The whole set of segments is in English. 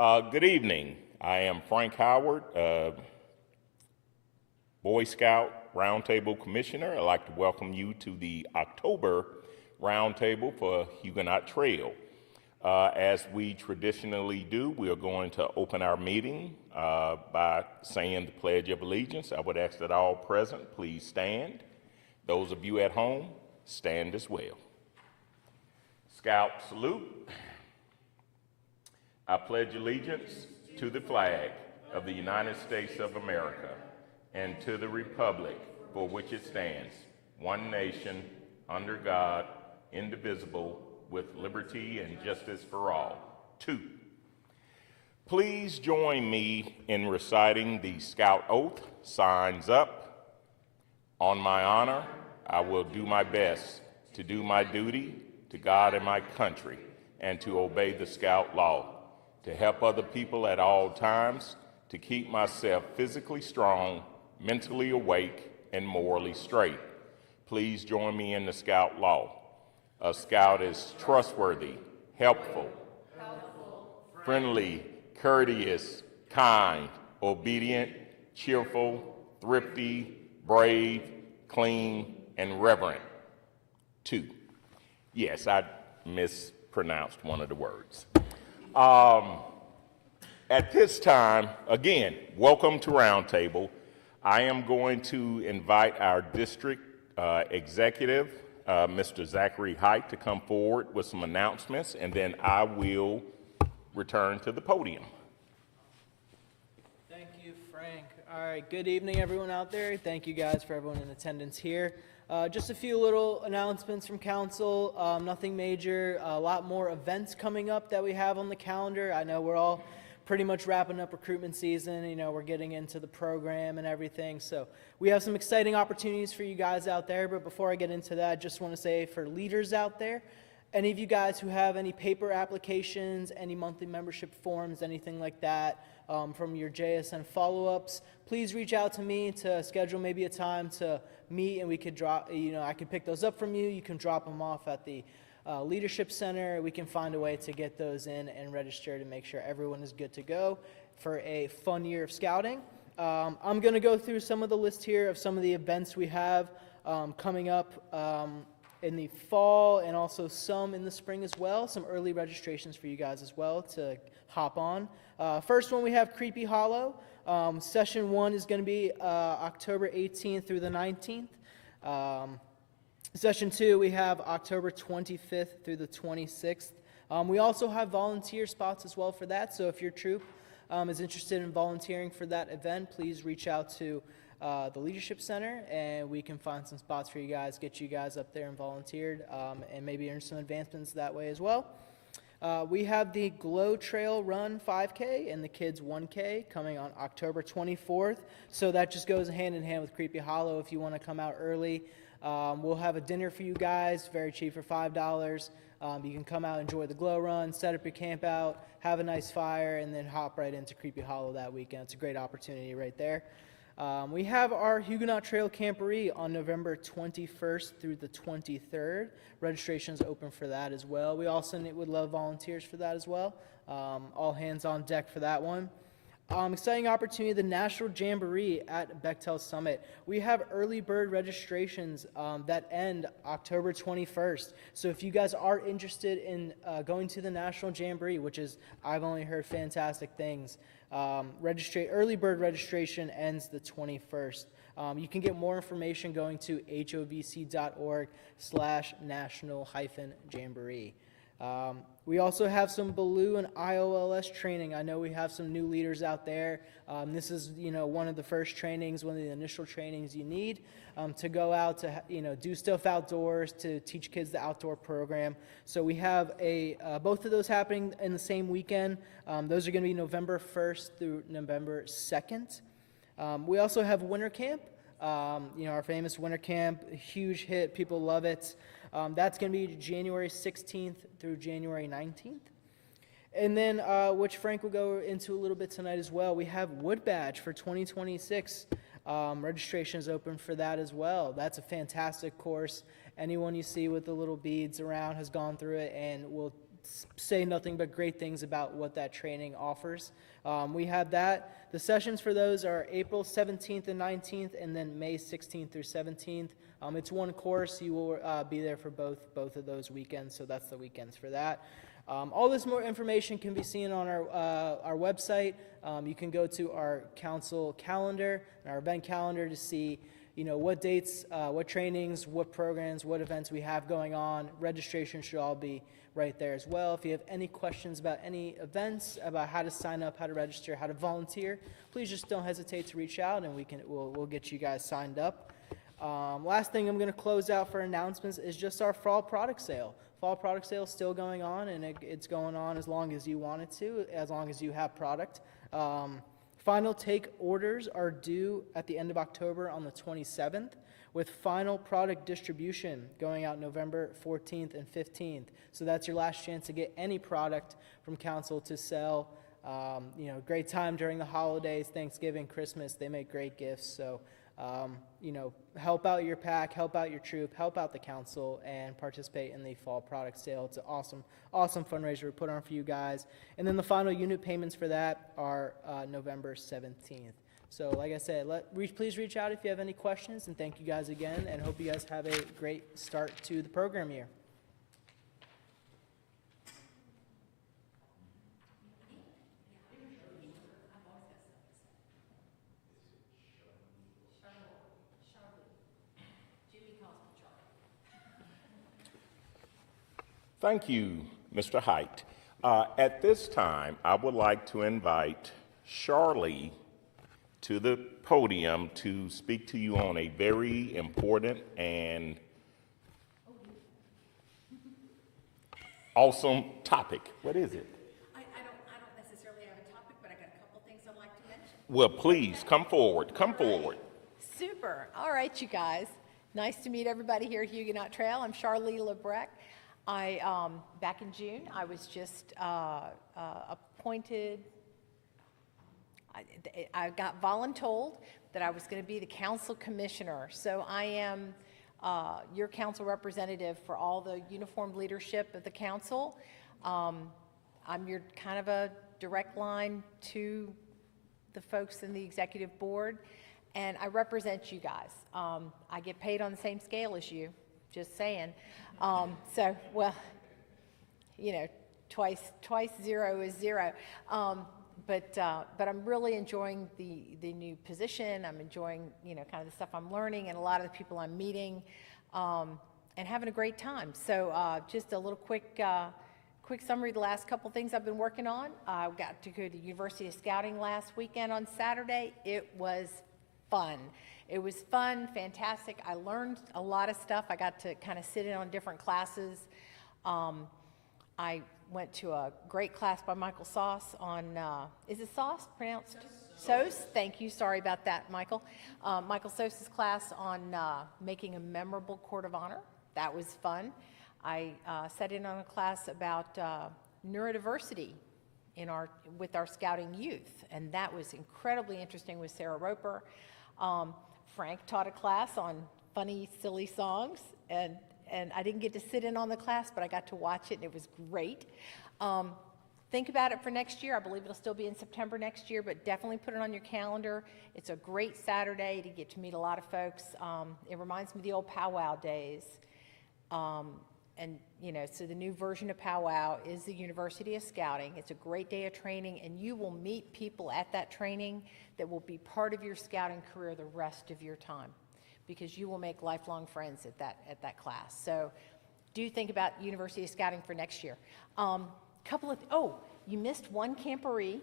Good evening. I am Frank Howard, Boy Scout Roundtable Commissioner. I'd like to welcome you to the October Roundtable for Huguenot Trail. As we traditionally do, we are going to open our meeting by saying the Pledge of Allegiance. I would ask that all present please stand. Those of you at home, stand as well. Scout salute. I pledge allegiance to the flag of the United States of America and to the republic for which it stands, one nation, under God, indivisible, with liberty and justice for all. 2, please join me in reciting the Scout Oath. Signs up. On my honor, I will do my best to do my duty to God and my country and to obey the Scout law, to help other people at all times, to keep myself physically strong, mentally awake, and morally straight. Please join me in the Scout law. A Scout is trustworthy, helpful, friendly, courteous, kind, obedient, cheerful, thrifty, brave, clean, and reverent. 2. Yes, I mispronounced one of the words. At this time, again, welcome to Roundtable. I am going to invite our district executive, Mr. Zachary Height, to come forward with some announcements, and then I will return to the podium. Thank you, Frank. All right, good evening, everyone out there. Thank you guys for everyone in attendance here. Just a few little announcements from council, nothing major, a lot more events coming up that we have on the calendar. I know we're all pretty much wrapping up recruitment season, we're getting into the program and everything, so we have some exciting opportunities for you guys out there. But before I get into that, I just want to say for leaders out there, any of you guys who have any paper applications, any monthly membership forms, anything like that, from your JSN follow-ups, please reach out to me to schedule maybe a time to meet, and we could drop, I could pick those up from you. You can drop them off at the Leadership Center. We can find a way to get those in and register to make sure everyone is good to go for a fun year of scouting. I'm going to go through some of the list here of some of the events we have coming up in the fall, and also some in the spring as well. Some early registrations for you guys as well to hop on. First one, we have Creepy Hollow. Session 1 is going to be October 18th through the 19th. Session 2, we have October 25th through the 26th. We also have volunteer spots as well for that, so if your troop is interested in volunteering for that event, please reach out to the Leadership Center, and we can find some spots for you guys, get you guys up there and volunteered, and maybe earn some advancements that way as well. We have the Glow Trail Run 5K and the Kids 1K coming on October 24th, so that just goes hand in hand with Creepy Hollow. If you want to come out early, we'll have a dinner for you guys, very cheap for $5. You can come out, enjoy the Glow Run, set up your camp out, have a nice fire, and then hop right into Creepy Hollow that weekend. It's a great opportunity right there. We have our Huguenot Trail Camporee on November 21st through the 23rd. Registration is open for that as well. We also would love volunteers for that as well. All hands on deck for that one. Exciting opportunity, the National Jamboree at Bechtel Summit. We have early bird registrations that end October 21st. So if you guys are interested in going to the National Jamboree, which is, I've only heard fantastic things, early bird registration ends the 21st. You can get more information going to hovc.org/national-jamboree. We also have some Baloo and IOLS training. I know we have some new leaders out there. This is, one of the first trainings, one of the initial trainings you need to go out to, do stuff outdoors, to teach kids the outdoor program. So we have both of those happening in the same weekend. Those are going to be November 1st through November 2nd. We also have Winter Camp. Our famous Winter Camp, a huge hit. People love it. That's going to be January 16th through January 19th. And then, which Frank will go into a little bit tonight as well, we have Wood Badge for 2026. Registration is open for that as well. That's a fantastic course. Anyone you see with the little beads around has gone through it and will say nothing but great things about what that training offers. We have that. The sessions for those are April 17th and 19th, and then May 16th through 17th. It's one course. You will be there for both of those weekends, so that's the weekends for that. All this more information can be seen on our website. You can go to our council calendar and our event calendar to see, what dates, what trainings, what programs, what events we have going on. Registration should all be right there as well. If you have any questions about any events, about how to sign up, how to register, how to volunteer, please just don't hesitate to reach out, and we'll get you guys signed up. Last thing I'm going to close out for announcements is just our fall product sale. Fall product sale is still going on, and it's going on as long as you want it to, as long as you have product. Final take orders are due at the end of October on the 27th, with final product distribution going out November 14th and 15th. So that's your last chance to get any product from council to sell. Great time during the holidays, Thanksgiving, Christmas. They make great gifts. So, help out your pack, help out your troop, help out the council, and participate in the fall product sale. It's an awesome fundraiser we put on for you guys. And then the final unit payments for that are November 17th. So like I said, please reach out if you have any questions, and thank you guys again, and hope you guys have a great start to the program year. Thank you, Mr. Height. At this time, I would like to invite Charlie to the podium to speak to you on a very important and awesome topic. What is it? I don't necessarily have a topic, but I got a couple things I'd like to mention. Well, please, come forward. Come forward. Super. All right, you guys. Nice to meet everybody here at Huguenot Trail. I'm Charlie Lebrecht. Back in June, I was just appointed. I got voluntold that I was going to be the council commissioner. So I am your council representative for all the uniformed leadership of the council. I'm your kind of a direct line to the folks in the executive board, and I represent you guys. I get paid on the same scale as you, just saying. So, well, twice zero is zero. But I'm really enjoying the new position. I'm enjoying, kind of the stuff I'm learning, and a lot of the people I'm meeting, and having a great time. So just a little quick summary of the last couple things I've been working on. I got to go to the University of Scouting last weekend on Saturday. It was fun. It was fun, fantastic. I learned a lot of stuff. I got to kind of sit in on different classes. I went to a great class by Michael Sauce on, is it Sauce pronounced? Sauce? Thank you. Sorry about that, Michael. Michael Sauce's class on making a memorable court of honor. That was fun. I sat in on a class about neurodiversity with our scouting youth, and that was incredibly interesting with Sarah Roper. Frank taught a class on funny, silly songs, and I didn't get to sit in on the class, but I got to watch it, and it was great. Think about it for next year. I believe it'll still be in September next year, but definitely put it on your calendar. It's a great Saturday to get to meet a lot of folks. It reminds me of the old powwow days. So the new version of powwow is the University of Scouting. It's a great day of training, and you will meet people at that training that will be part of your scouting career the rest of your time, because you will make lifelong friends at that class. So do think about University of Scouting for next year. You missed one camporee.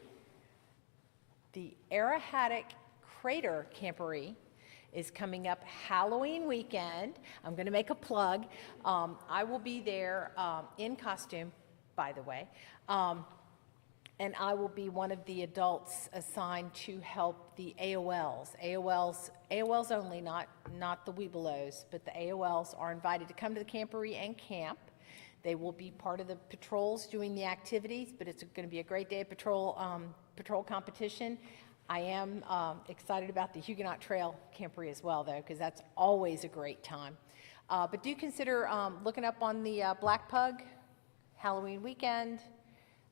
The Arahatic Crater Camporee is coming up Halloween weekend. I'm going to make a plug. I will be there in costume, by the way, and I will be one of the adults assigned to help the AOLs. AOLs only, not the Webelos, but the AOLs are invited to come to the camporee and camp. They will be part of the patrols doing the activities, but it's going to be a great day of patrol competition. I am excited about the Huguenot Trail Camporee as well, though, because that's always a great time. But do consider looking up on the Black Pug Halloween weekend.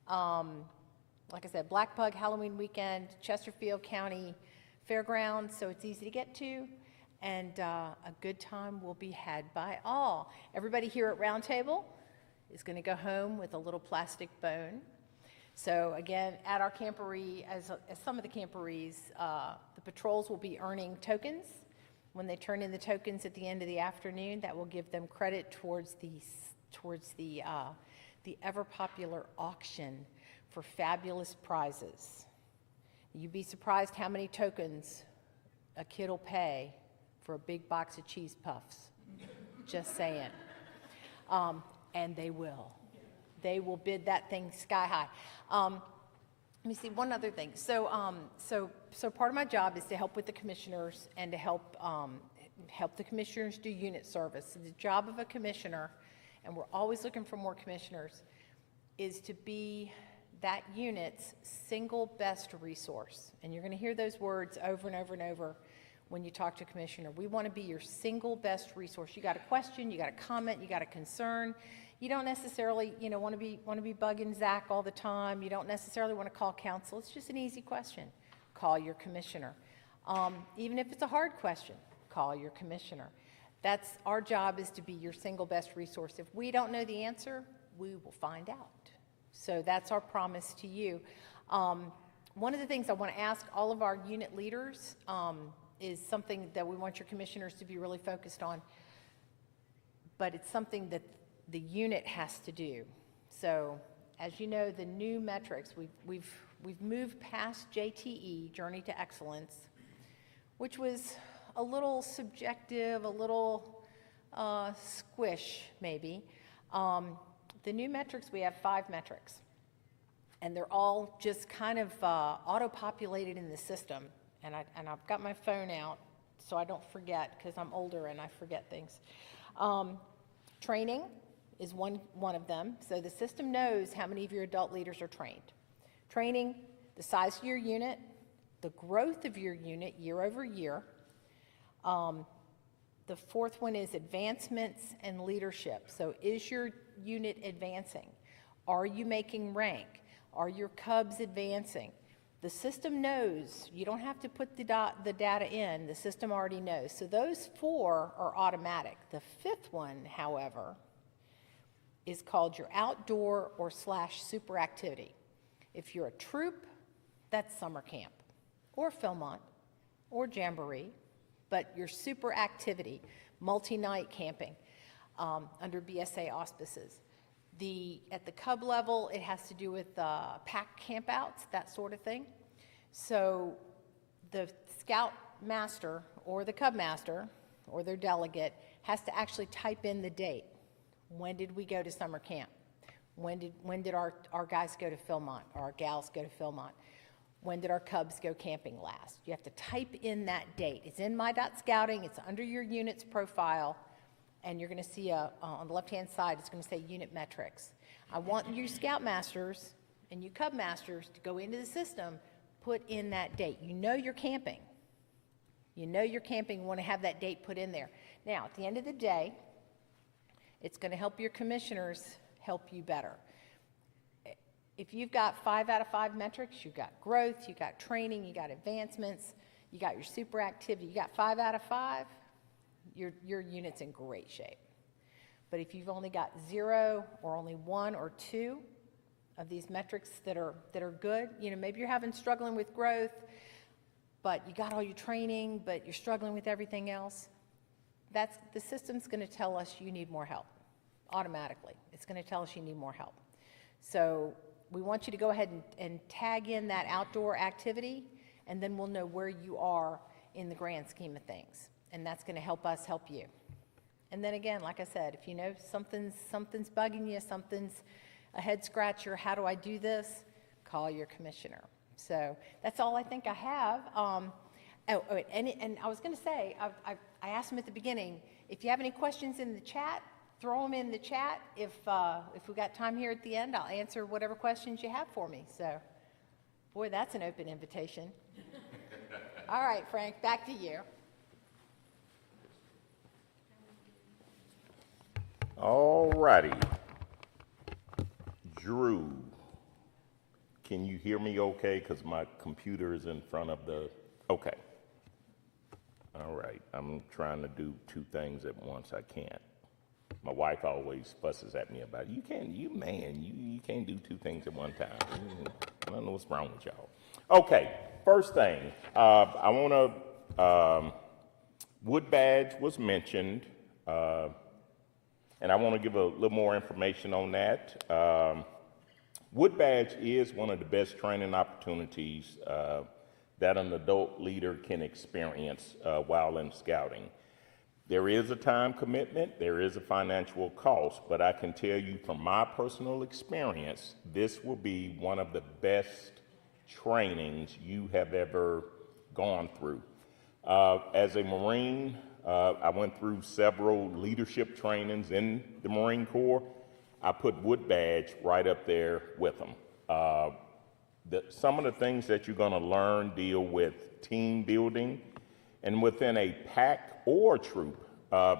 Like I said, Black Pug Halloween weekend, Chesterfield County Fairgrounds, so it's easy to get to, and a good time will be had by all. Everybody here at Round Table is going to go home with a little plastic bone. So again, at our camporee, as some of the camporees, the patrols will be earning tokens. When they turn in the tokens at the end of the afternoon, that will give them credit towards the ever popular auction for fabulous prizes. You'd be surprised how many tokens a kid will pay for a big box of cheese puffs. Just saying. And they will. They will bid that thing sky high. Let me see one other thing. So part of my job is to help with the commissioners and to help the commissioners do unit service. So the job of a commissioner, and we're always looking for more commissioners, is to be that unit's single best resource. And you're going to hear those words over and over and over when you talk to a commissioner. We want to be your single best resource. You got a question, you got a comment, you got a concern. You don't necessarily, want to be bugging Zach all the time. You don't necessarily want to call counsel. It's just an easy question. Call your commissioner. Even if it's a hard question, call your commissioner. That's our job, is to be your single best resource. If we don't know the answer, we will find out. So that's our promise to you. One of the things I want to ask all of our unit leaders is something that we want your commissioners to be really focused on, but it's something that the unit has to do. So, as you know, the new metrics, we've moved past JTE, Journey to Excellence, which was a little subjective, a little squish, maybe. The new metrics, we have 5 metrics, and they're all just kind of auto-populated in the system. And I've got my phone out so I don't forget, because I'm older and I forget things. Training is one of them. So the system knows how many of your adult leaders are trained. Training, the size of your unit, the growth of your unit year over year. The 4th one is advancements and leadership. So is your unit advancing? Are you making rank? Are your cubs advancing? The system knows. You don't have to put the data in. The system already knows. So those 4 are automatic. The 5th one, however, is called your outdoor or / super activity. If you're a troop, that's summer camp or Philmont or Jamboree, but your super activity, multi-night camping under BSA auspices. At the cub level, it has to do with pack campouts, that sort of thing. So the scout master or the cub master or their delegate has to actually type in the date. When did we go to summer camp? When did our guys go to Philmont or our gals go to Philmont? When did our cubs go camping last? You have to type in that date. It's in my.scouting. It's under your unit's profile. And you're going to see on the left-hand side, it's going to say unit metrics. I want you scout masters and you cub masters to go into the system, put in that date. You know you're camping. You know you're camping. You want to have that date put in there. Now, at the end of the day, it's going to help your commissioners help you better. If you've got 5 out of 5 metrics, you've got growth, you've got training, you got advancements, you got your super activity, you got 5 out of 5, your unit's in great shape. But if you've only got 0 or only 1 or 2 of these metrics that are good, maybe you're struggling with growth, but you got all your training, but you're struggling with everything else, the system's going to tell us you need more help automatically. It's going to tell us you need more help. So we want you to go ahead and tag in that outdoor activity, and then we'll know where you are in the grand scheme of things. And that's going to help us help you. And then again, like I said, if you know something's bugging you, something's a head scratcher, how do I do this? Call your commissioner. So that's all I think I have. And I was going to say, I asked them at the beginning, if you have any questions in the chat, throw them in the chat. If we got time here at the end, I'll answer whatever questions you have for me. So, boy, that's an open invitation. All right, Frank, back to you. All righty. Drew, can you hear me okay? Because my computer is in front of the, okay. All right, I'm trying to do two things at once. I can't. My wife always fusses at me about, you can't do two things at one time. I don't know what's wrong with y'all. Okay, first thing, I want to, Wood Badge was mentioned, and I want to give a little more information on that. Wood Badge is one of the best training opportunities that an adult leader can experience while in scouting. There is a time commitment, there is a financial cost, but I can tell you from my personal experience, this will be one of the best trainings you have ever gone through. As a Marine, I went through several leadership trainings in the Marine Corps. I put Wood Badge right up there with them. Some of the things that you're going to learn deal with team building, and within a pack or troop,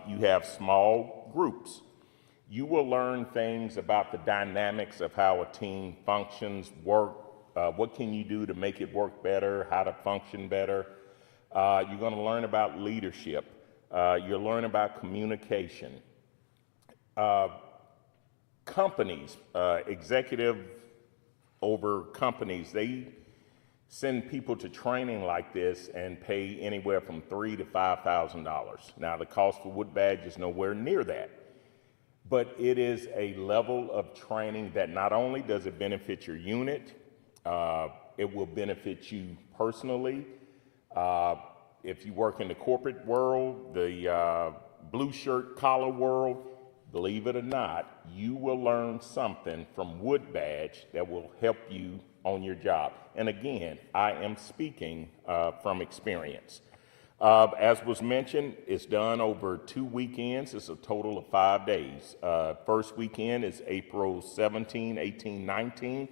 you have small groups. You will learn things about the dynamics of how a team functions, work, what can you do to make it work better, how to function better. You're going to learn about leadership. You'll learn about communication. Companies, executive over companies, they send people to training like this and pay anywhere from $3,000 to $5,000. Now, the cost for Wood Badge is nowhere near that, but it is a level of training that not only does it benefit your unit, it will benefit you personally. If you work in the corporate world, the blue shirt collar world, believe it or not, you will learn something from Wood Badge that will help you on your job. And again, I am speaking from experience. As was mentioned, it's done over 2 weekends. It's a total of 5 days. First weekend is April 17, 18, 19.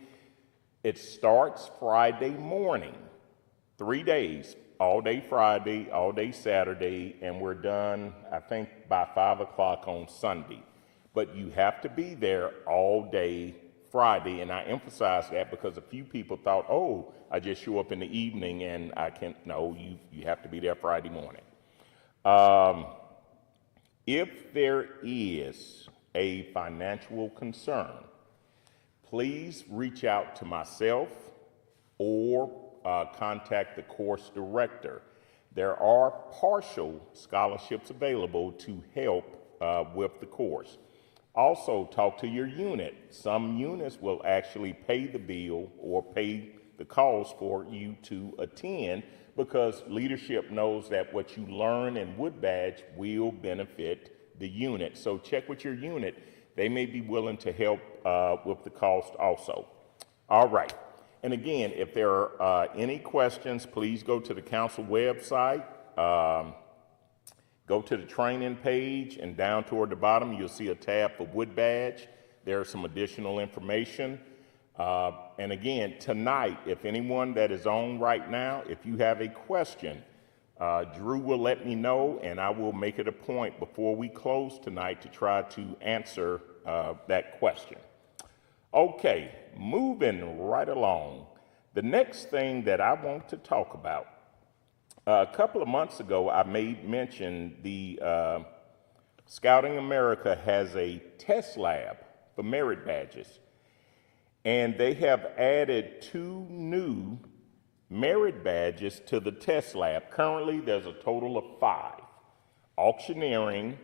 It starts Friday morning, 3 days, all day Friday, all day Saturday, and we're done, I think, by 5 o'clock on Sunday. But you have to be there all day Friday, and I emphasize that because a few people thought, oh, I just show up in the evening and I can't. No, you have to be there Friday morning. If there is a financial concern, please reach out to myself or contact the course director. There are partial scholarships available to help with the course. Also, talk to your unit. Some units will actually pay the bill or pay the cost for you to attend because leadership knows that what you learn in Wood Badge will benefit the unit. So check with your unit. They may be willing to help with the cost also. All right. And again, if there are any questions, please go to the council website. Go to the training page, and down toward the bottom, you'll see a tab for Wood Badge. There's some additional information. And again, tonight, if anyone that is on right now, if you have a question, Drew will let me know, and I will make it a point before we close tonight to try to answer that question. Okay, moving right along. The next thing that I want to talk about, a couple of months ago, I made mention the Scouting America has a test lab for merit badges, and they have added 2 new merit badges to the test lab. Currently, there's a total of 5: auctioneering,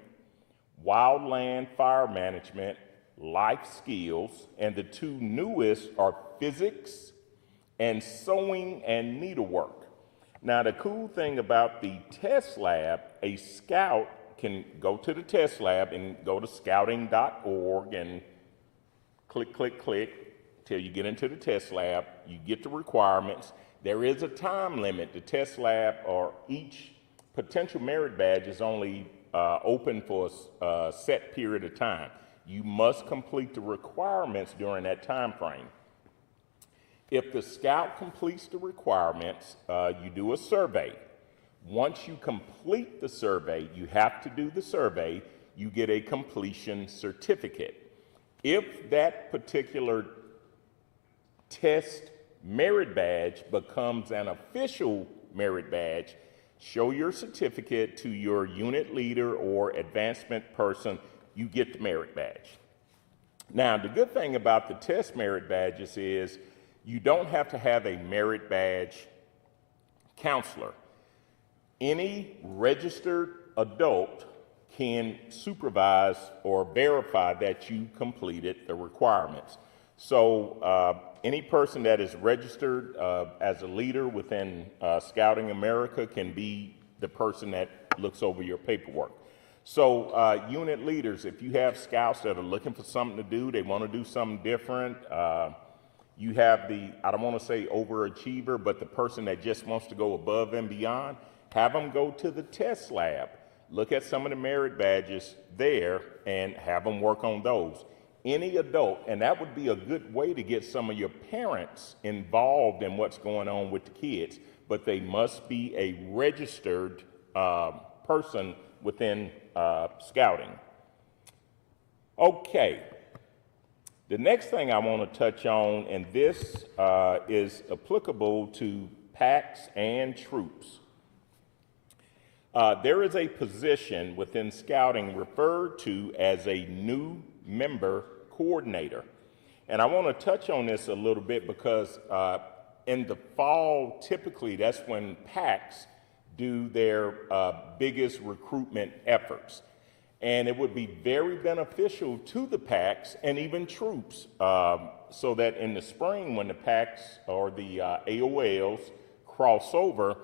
wildland fire management, life skills, and the 2 newest are physics and sewing and needlework. Now, the cool thing about the test lab, a scout can go to the test lab and go to scouting.org and click, click, click till you get into the test lab. You get the requirements. There is a time limit. The test lab, or each potential merit badge, is only open for a set period of time. You must complete the requirements during that time frame. If the scout completes the requirements, you do a survey. Once you complete the survey, you have to do the survey, you get a completion certificate. If that particular test merit badge becomes an official merit badge. Show your certificate to your unit leader or advancement person, you get the merit badge. Now, the good thing about the test merit badges is you don't have to have a merit badge counselor. Any registered adult can supervise or verify that you completed the requirements. So any person that is registered as a leader within Scouting America can be the person that looks over your paperwork. So unit leaders, if you have scouts that are looking for something to do, they want to do something different, you have the, I don't want to say overachiever, but the person that just wants to go above and beyond, have them go to the test lab. Look at some of the merit badges there and have them work on those. Any adult, and that would be a good way to get some of your parents involved in what's going on with the kids, but they must be a registered person within Scouting. Okay, the next thing I want to touch on, and this is applicable to packs and troops. There is a position within Scouting referred to as a new member coordinator. And I want to touch on this a little bit because in the fall, typically that's when packs do their biggest recruitment efforts. And it would be very beneficial to the packs and even troops so that in the spring when the packs or the AOLs cross over,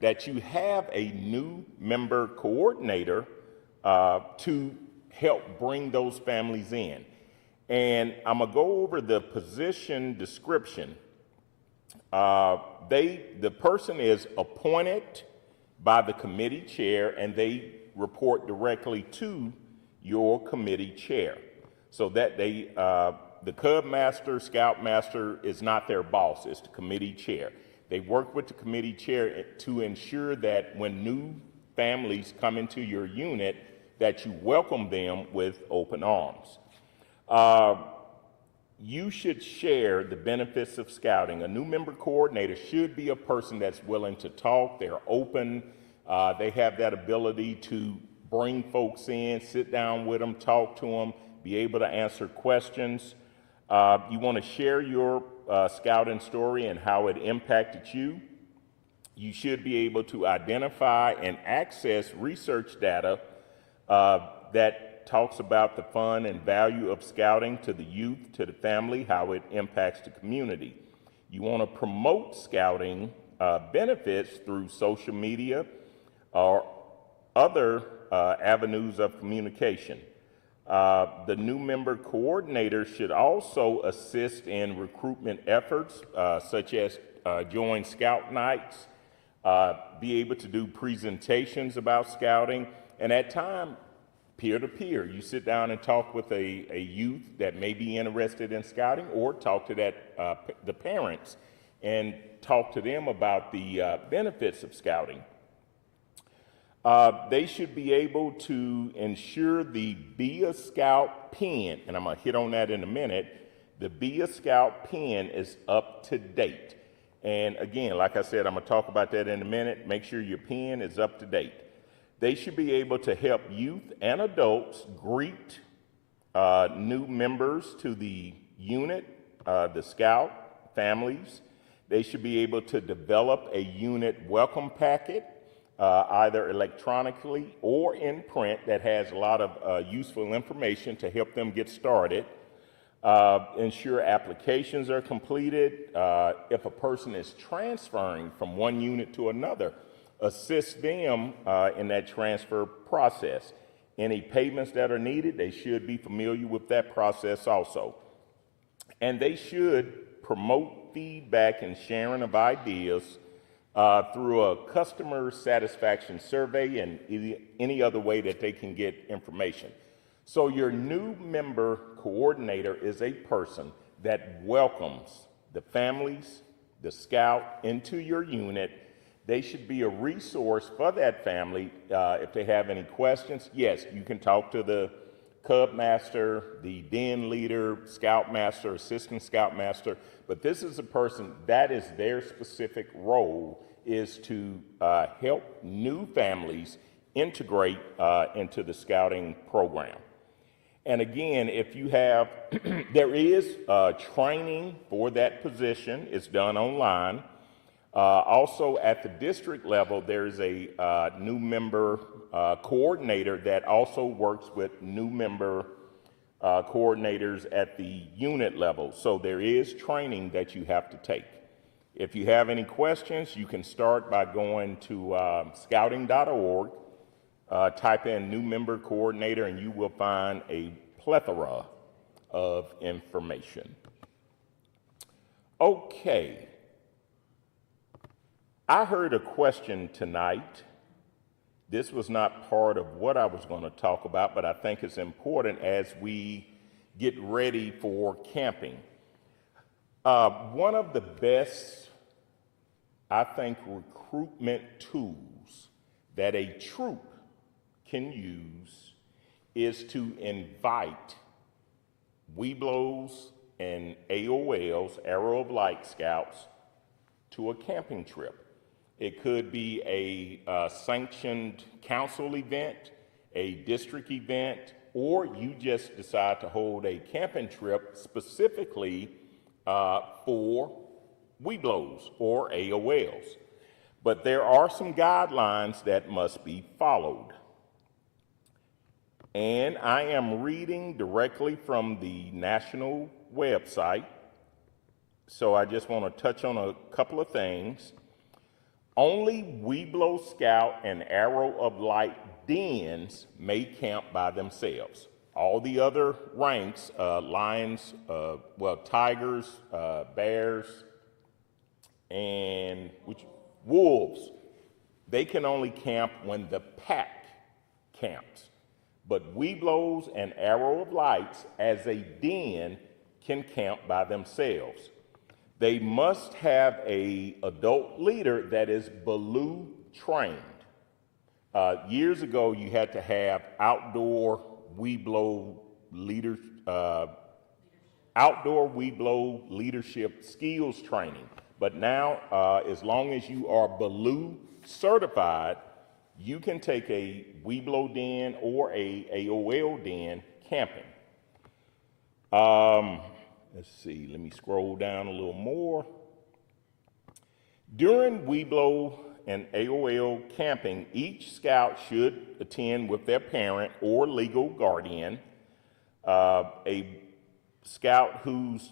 that you have a new member coordinator to help bring those families in. And I'm gonna go over the position description. The person is appointed by the committee chair and they report directly to your committee chair. So that the Cub Master, Scout Master is not their boss, it's the committee chair. They work with the committee chair to ensure that when new families come into your unit, that you welcome them with open arms. You should share the benefits of Scouting. A new member coordinator should be a person that's willing to talk, they're open, they have that ability to bring folks in, sit down with them, talk to them, be able to answer questions. You want to share your Scouting story and how it impacted you. You should be able to identify and access research data that talks about the fun and value of Scouting to the youth, to the family, how it impacts the community. You want to promote Scouting benefits through social media or other avenues of communication. The new member coordinator should also assist in recruitment efforts, such as join Scout nights, be able to do presentations about Scouting, and at times, peer-to-peer. You sit down and talk with a youth that may be interested in Scouting, or talk to the parents and talk to them about the benefits of Scouting. They should be able to ensure the Be a Scout pin, and I'm going to hit on that in a minute. The Be a Scout pin is up to date. And again, like I said, I'm going to talk about that in a minute. Make sure your pin is up to date. They should be able to help youth and adults greet new members to the unit, the Scout families. They should be able to develop a unit welcome packet, either electronically or in print, that has a lot of useful information to help them get started. Ensure applications are completed. If a person is transferring from one unit to another, assist them in that transfer process. Any payments that are needed, they should be familiar with that process also. And they should promote feedback and sharing of ideas through a customer satisfaction survey and any other way that they can get information. So your new member coordinator is a person that welcomes the families, the Scout into your unit. They should be a resource for that family if they have any questions. Yes, you can talk to Cub Master, the Den Leader, Scout Master, Assistant Scout Master, but this is a person that is their specific role, is to help new families integrate into the scouting program. And again, if you have, there is training for that position. It's done online. Also at the district level, there's a new member coordinator that also works with new member coordinators at the unit level. So there is training that you have to take. If you have any questions, you can start by going to scouting.org, type in new member coordinator, and you will find a plethora of information. Okay. I heard a question tonight. This was not part of what I was going to talk about, but I think it's important as we get ready for camping. One of the best, I think, recruitment tools that a troop can use is to invite Webelos and AOLs, Arrow of Light Scouts, to a camping trip. It could be a sanctioned council event, a district event, or you just decide to hold a camping trip specifically for Webelos or AOLs. But there are some guidelines that must be followed. And I am reading directly from the national website, so I just want to touch on a couple of things. Only Webelo Scout and Arrow of Light dens may camp by themselves. All the other ranks, lions, tigers, bears, and wolves, they can only camp when the pack camps. But Webelos and Arrow of Lights, as a den, can camp by themselves. They must have an adult leader that is Baloo trained. Years ago, you had to have outdoor Webelo leadership skills training. But now, as long as you are Baloo certified, you can take a Webelo den or a AOL den camping. Let's see, let me scroll down a little more. During Webelo and AOL camping, each scout should attend with their parent or legal guardian. A scout whose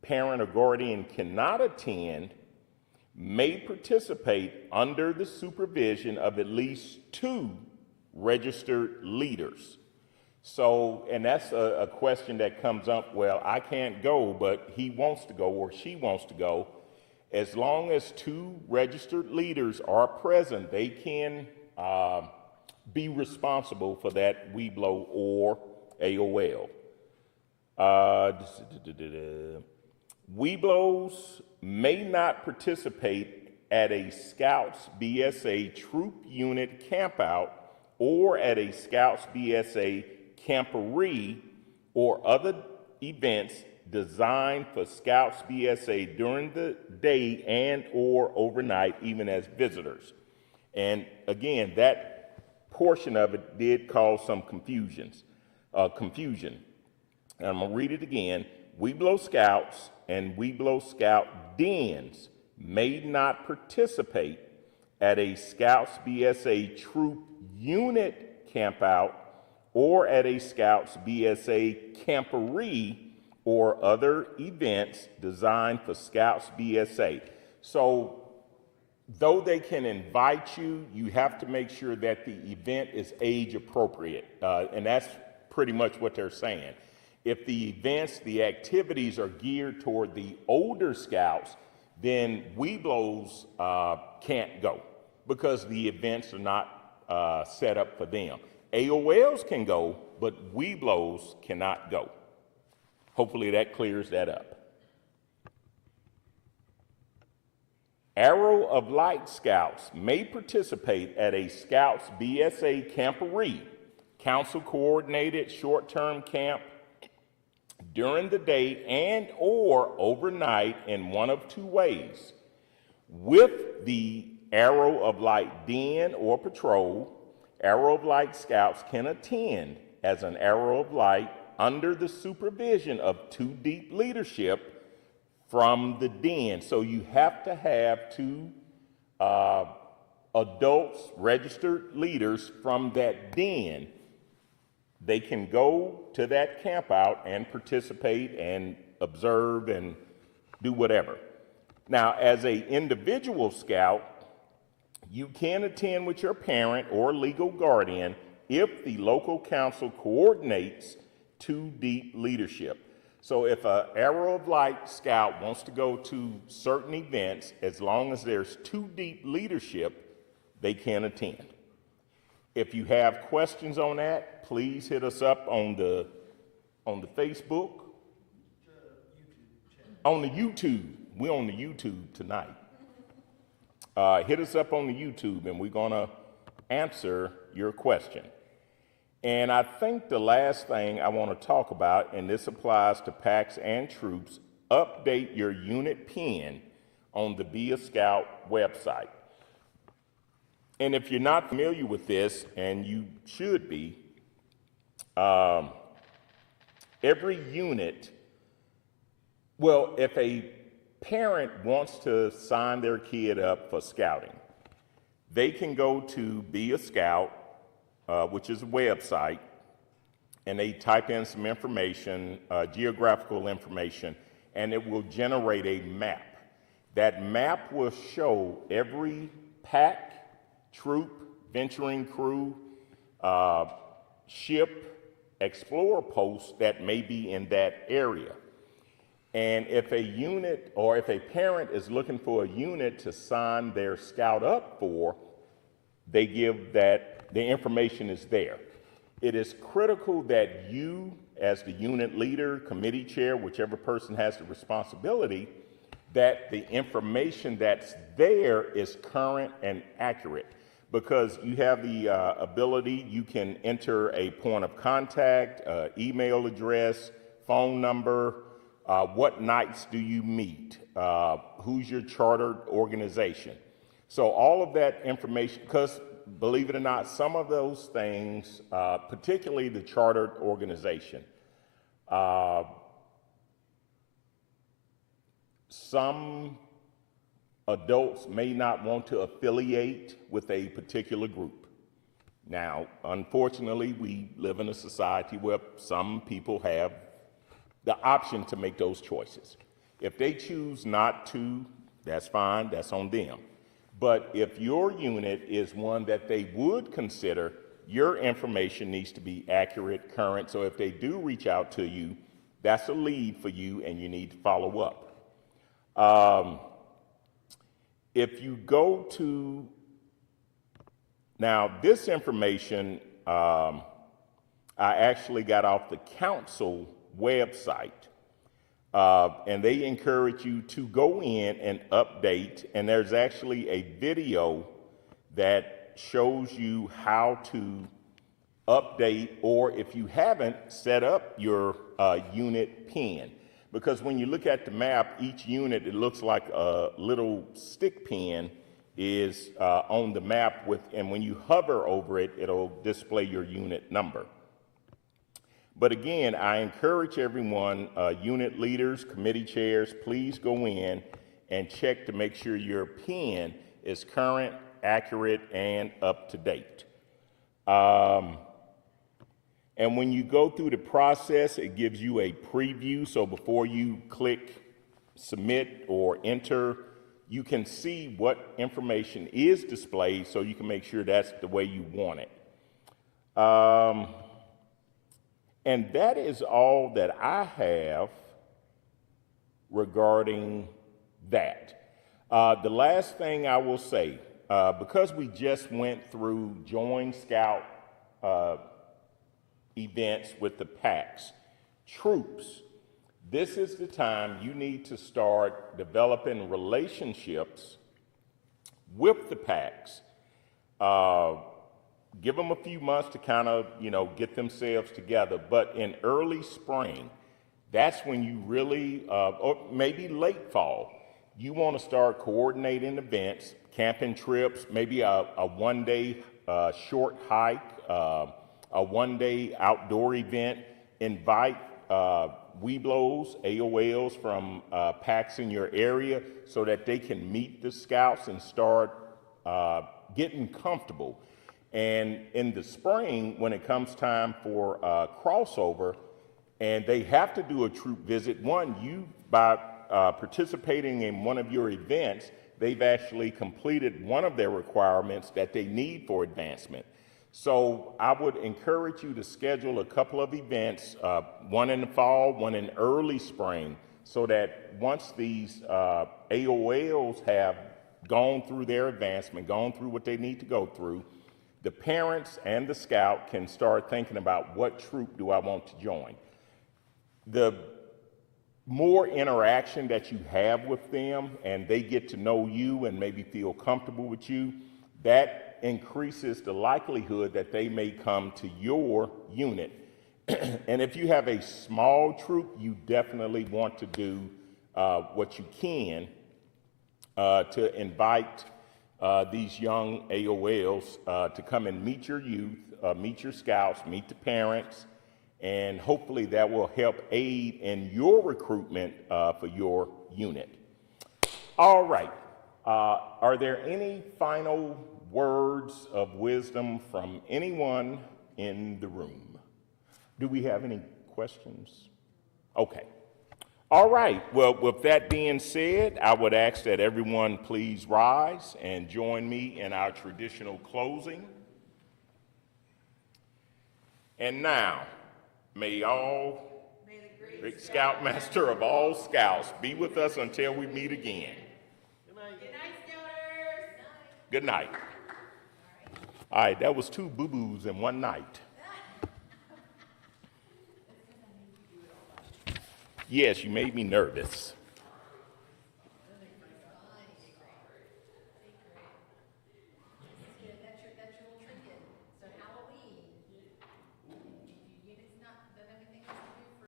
parent or guardian cannot attend may participate under the supervision of at least 2 registered leaders. So, and that's a question that comes up, well, I can't go, but he wants to go or she wants to go. As long as 2 registered leaders are present, they can be responsible for that Webelo or AOL. Webelos may not participate at a Scouts BSA troop unit campout or at a Scouts BSA camporee or other events designed for Scouts BSA during the day and or overnight, even as visitors. And again, that portion of it did cause some confusion. And I'm gonna read it again. Webelo Scouts and Webelo Scout dens may not participate at a Scouts BSA troop unit campout or at a Scouts BSA camporee or other events designed for Scouts BSA. So, though they can invite you, you have to make sure that the event is age appropriate, and that's pretty much what they're saying. If the events, the activities are geared toward the older Scouts, then Webelos can't go because the events are not set up for them. AOLs can go, but Webelos cannot go. Hopefully that clears that up. Arrow of Light Scouts may participate at a Scouts BSA camporee, council coordinated short-term camp during the day and or overnight in one of two ways. With the Arrow of Light Den or patrol, Arrow of Light scouts can attend as an Arrow of Light under the supervision of two deep leadership from the den. So you have to have two adults, registered leaders from that den. They can go to that camp out and participate and observe and do whatever. Now, as an individual scout, you can attend with your parent or legal guardian if the local council coordinates two deep leadership. So if an Arrow of Light scout wants to go to certain events, as long as there's two deep leadership, they can attend. If you have questions on that, please hit us up on the Facebook, on the YouTube. We're on the YouTube tonight. Hit us up on the YouTube, and we're gonna answer your question. And I think the last thing I want to talk about, and this applies to packs and troops, update your unit pin on the Be a Scout website. And if you're not familiar with this, and you should be, every unit, well, if a parent wants to sign their kid up for scouting, they can go to Be a Scout, which is a website, and they type in some information, geographical information, and it will generate a map. That map will show every pack, troop, venturing crew, ship, explorer post that may be in that area. And if a unit or if a parent is looking for a unit to sign their scout up for, they give that, the information is there. It is critical that you, as the unit leader, committee chair, whichever person has the responsibility, that the information that's there is current and accurate. Because you have the ability, you can enter a point of contact, email address, phone number, what nights do you meet, who's your chartered organization. So all of that information, because believe it or not, some of those things, particularly the chartered organization, some adults may not want to affiliate with a particular group. Now, unfortunately, we live in a society where some people have the option to make those choices. If they choose not to, that's fine, that's on them. But if your unit is one that they would consider, your information needs to be accurate, current, so if they do reach out to you, that's a lead for you and you need to follow up. If you go to, now this information, I actually got off the council website, and they encourage you to go in and update, and there's actually a video that shows you how to update, or if you haven't, set up your unit pin. Because when you look at the map, each unit, it looks like a little stick pin is on the map and when you hover over it, it'll display your unit number. But again, I encourage everyone, unit leaders, committee chairs, please go in and check to make sure your pin is current, accurate, and up to date. And when you go through the process, it gives you a preview. So before you click submit or enter, you can see what information is displayed so you can make sure that's the way you want it. And that is all that I have regarding that. The last thing I will say, because we just went through Join Scout events with the packs, troops, this is the time you need to start developing relationships with the packs. give them a few months to kind of, get themselves together. But in early spring, that's when you really, or maybe late fall, you want to start coordinating events, camping trips, maybe a one-day short hike, a one-day outdoor event. Invite Weeblos, AOLs from PACs in your area so that they can meet the scouts and start getting comfortable. And in the spring, when it comes time for crossover, and they have to do a troop visit, by participating in one of your events, they've actually completed one of their requirements that they need for advancement. So I would encourage you to schedule a couple of events, one in the fall, one in early spring, so that once these AOLs have gone through their advancement, gone through what they need to go through, the parents and the scout can start thinking about what troop do I want to join. The more interaction that you have with them and they get to know you and maybe feel comfortable with you, that increases the likelihood that they may come to your unit. And if you have a small troop, you definitely want to do what you can to invite these young AOLs to come and meet your youth, meet your scouts, meet the parents, and hopefully that will help aid in your recruitment for your unit. All right, are there any final words of wisdom from anyone in the room? Do we have any questions? Okay. All right, well, with that being said, I would ask that everyone please rise and join me in our traditional closing. And now, may the great Scoutmaster of all scouts be with us until we meet again. Good night. Good night, Scouters. Good night. All right, that was 2 boo-boos in one night. Yes, you made me nervous.